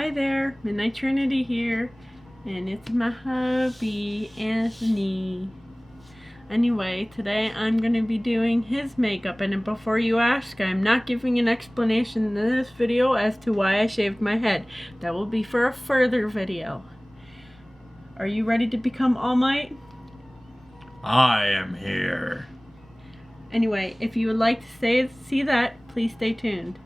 Hi there, Midnight Trinity here, and it's my hubby, Anthony. Anyway, today I'm going to be doing his makeup, and before you ask, I'm not giving an explanation in this video as to why I shaved my head. That will be for a further video. Are you ready to become All Might? I am here. Anyway, if you would like to see that, please stay tuned.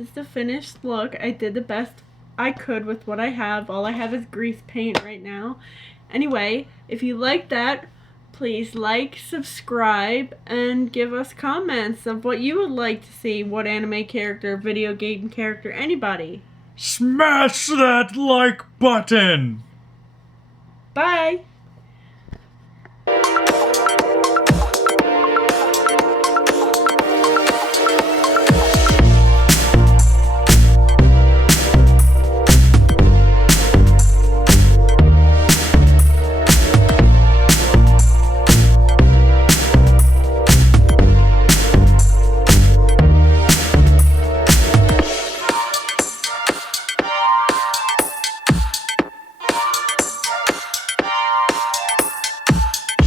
is the finished look. I did the best I could with what I have. All I have is grease paint right now. Anyway, if you like that, please like, subscribe, and give us comments of what you would like to see. What anime character, video game character, anybody. Smash that like button! Bye!